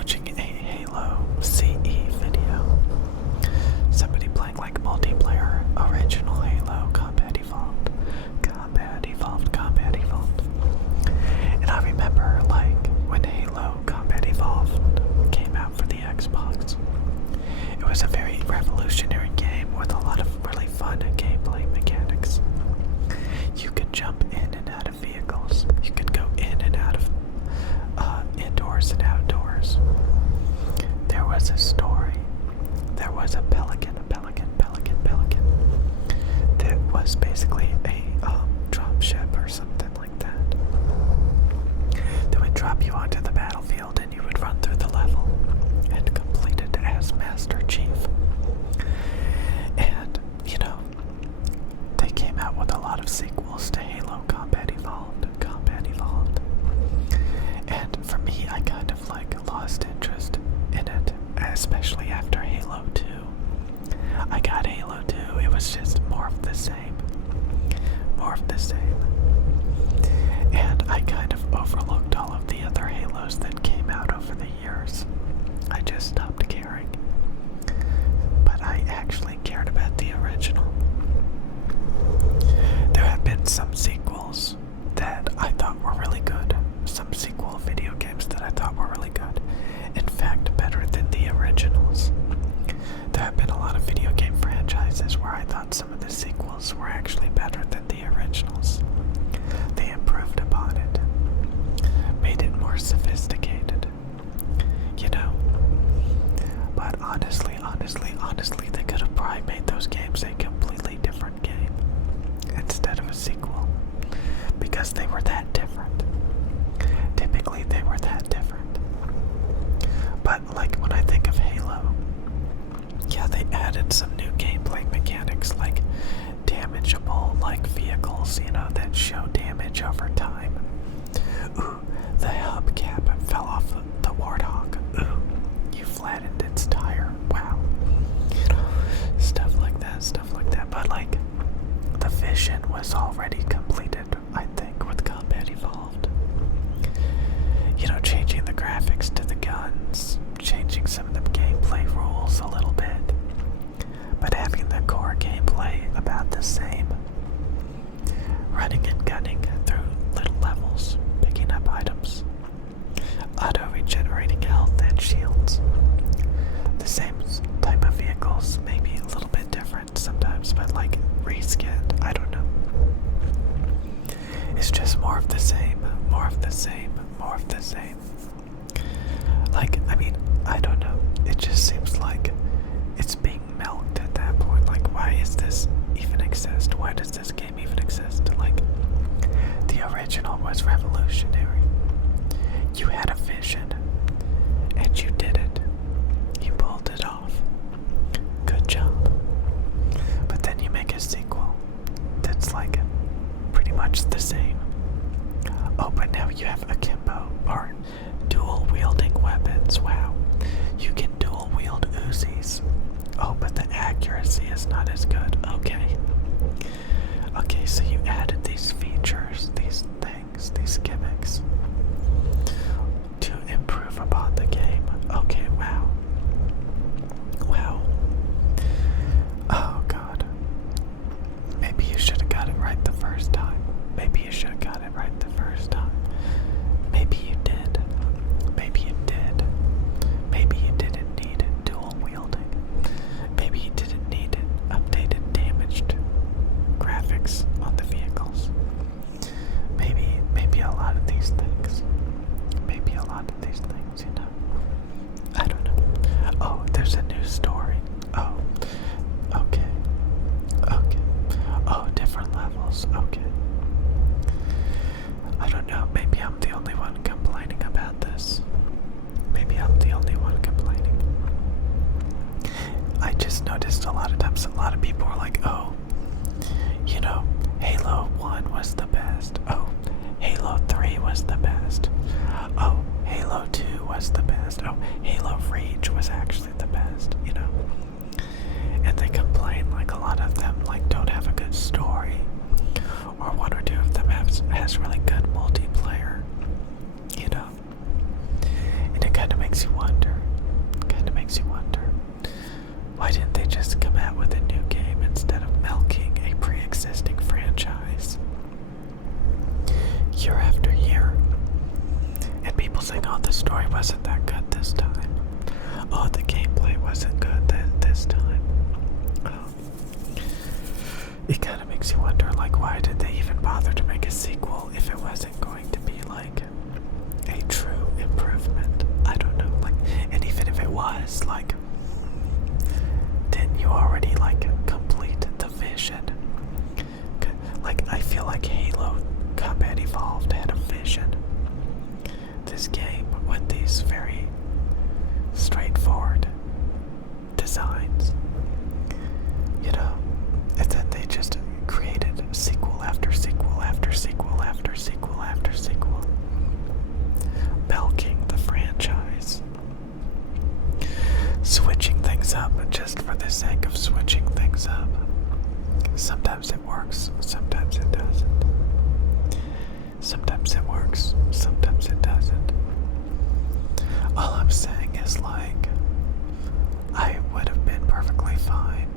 watching a Halo CE video. Somebody playing like multiplayer original Halo Combat Evolved. And I remember like when Halo Combat Evolved came out for the Xbox. It was a very revolutionary game with a lot of really fun gameplay mechanics. You could jump in and out of vehicles. You could go in and out of indoors and outdoors. There was a story. There was a pelican. That was basically a drop ship or something like that. That would drop you onto the battlefield and you would run through the level and complete it as Master Chief. And, you know, they came out with a lot of sequels to Halo Combat Evolved. And for me, I kind of like lost interest in it, especially after Halo 2. I got Halo 2, it was just more of the same. And I kind of overlooked all of the other Halos that came out over the years. I just stopped caring. But I actually cared about the original. There have been some sequels that I thought were really good. Some sequel video games that I thought were really good. In fact, better than the originals. There have been a lot of video game franchises where I thought some of the sequels were actually better than the originals. They improved upon it, made it more sophisticated, you know. But honestly, they could have probably made those games a completely different game instead of a sequel, because they were that different. Typically, they were that different. But like when I think of Halo, yeah, they added some new gameplay mechanics like damageable like vehicles, you know, that show damage over time. Ooh, the hubcap fell off the Warthog. Ooh, you flattened its tire. Wow. You know, stuff like that. But like, the vision was already completed, I think, with Combat Evolved. You know, changing the graphics to the guns, changing some of the gameplay rules a little bit, but having the core gameplay about the same. Running and gunning through little levels, picking up items, auto-regenerating health and shields. The same type of vehicles, maybe a little bit different sometimes, but like reskinned, I don't know. It's just more of the same. Like, I mean, I don't know. It just seems like it's being milked at that point. Like, why is this even exist? Why does this game even exist? Like, the original was revolutionary. You had a vision, and you did it. You pulled it off. Good job. But then you make a sequel that's like pretty much the same. Oh, but now you have akimbo, or dual-wielding weapons. Wow. You can dual-wield Uzis. Oh, but the accuracy is not as good. Okay. Okay, so you added these features, these things, these gimmicks to improve upon the game. Okay, wow. Oh, God. Maybe you should have got it right the first time. Maybe you did. Maybe you didn't need dual wielding. Maybe you didn't need updated damaged graphics on the vehicles. Maybe a lot of these things. saying, oh, the story wasn't that good this time. Oh, the gameplay wasn't good this time. It kind of makes you wonder, like, why did they even bother to make a sequel if it wasn't going to be, like, a true improvement? I don't know, like, and even if it was, like, didn't you already, like, complete the vision? Like, I feel like Halo Combat Evolved had a vision. This game with these very straightforward designs, you know, and then they just created sequel after sequel after sequel after sequel after sequel, milking the franchise, switching things up just for the sake of switching things up. Sometimes it works, sometimes it doesn't. Sometimes it works, sometimes it doesn't. All I'm saying is, like, I would have been perfectly fine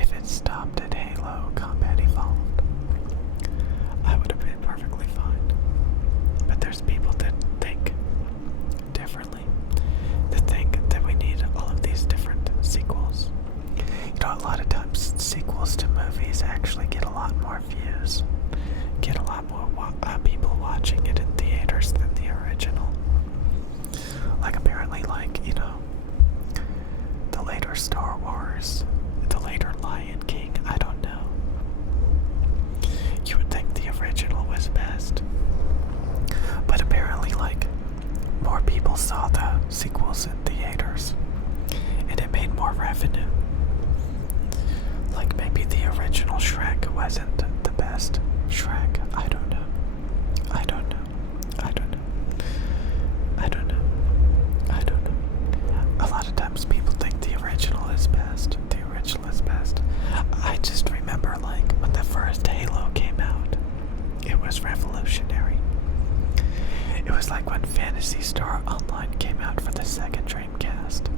if it stopped at Halo Combat Evolved. I would have been perfectly fine. But there's people that think differently. That think that we need all of these different sequels. You know, a lot of times sequels to movies actually get a lot more views, get a lot more people watching it in theaters than the original. Like, apparently, like, you know, the later Star Wars, the later Lion King, I don't know. You would think the original was best. But apparently, like, more people saw the sequels in theaters, and it made more revenue. Like, maybe the original Shrek wasn't the best Shrek. I don't know. I don't know. I don't know. I don't know. I don't know. A lot of times people think the original is best. The original is best. I just remember, like, when the first Halo came out, it was revolutionary. It was like when Phantasy Star Online came out for the second Dreamcast.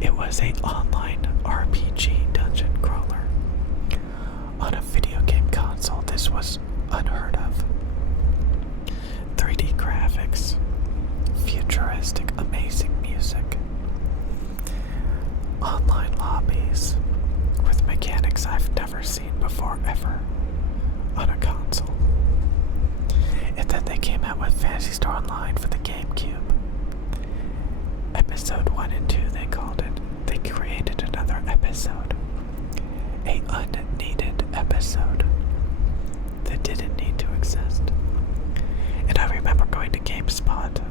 It was an online RPG dungeon crawler on a video game console. This was unheard of. 3D graphics, futuristic, amazing music, online lobbies with mechanics I've never seen before ever on a console. And then they came out with Phantasy Star Online for the GameCube. Episode 1 and 2, they called it. They created another episode. A unneeded episode that didn't need to exist. And I remember going to GameSpot.com,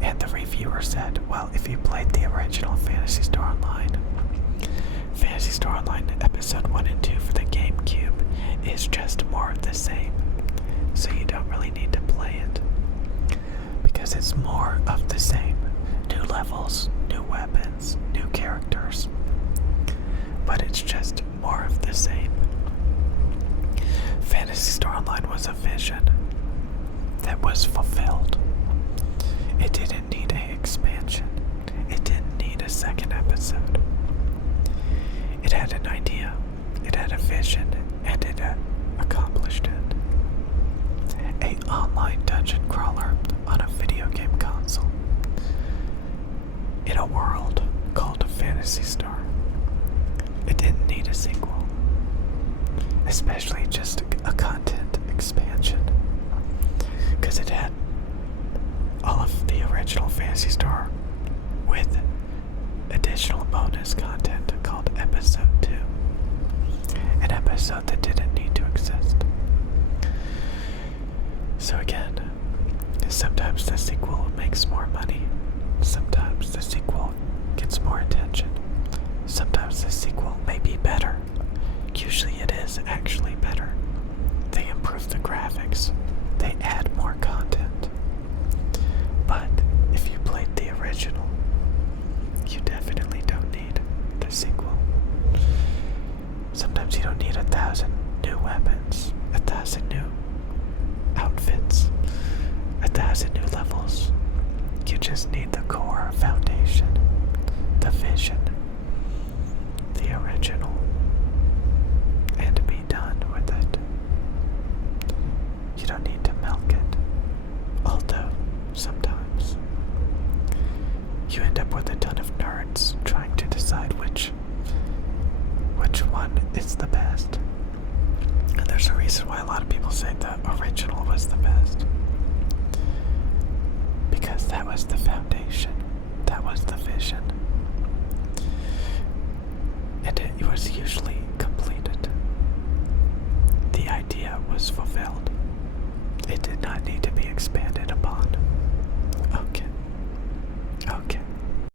and the reviewer said, well, if you played the original Phantasy Star Online, Phantasy Star Online Episode 1 and 2 for the GameCube is just more of the same, so you don't really need to play it, because it's more of the same. New levels, new weapons, new characters, but it's just more of the same. Phantasy Star Online was a vision that was fulfilled. It didn't need an expansion. It didn't need a second episode. It had an idea, it had a vision, and it accomplished it. An online dungeon crawler on a video game console in a world called Phantasy Star. It didn't need a sequel, especially just a content expansion, because it had all of the original Phantasy Star with additional bonus content called Episode 2, an episode that didn't need to exist. So again, sometimes the sequel makes more money, sometimes the sequel gets more attention, sometimes the sequel may be better. Usually it is actually better. They improve the graphics, they add more content. But if you played the original, you definitely don't need the sequel. Sometimes you don't need 1,000 new weapons, 1,000 new outfits, 1,000 new levels. You just need the core foundation, the vision, the original, and be done with it. You don't need it's the best. And there's a reason why a lot of people say the original was the best. Because that was the foundation. That was the vision. And it was usually completed. The idea was fulfilled. It did not need to be expanded upon.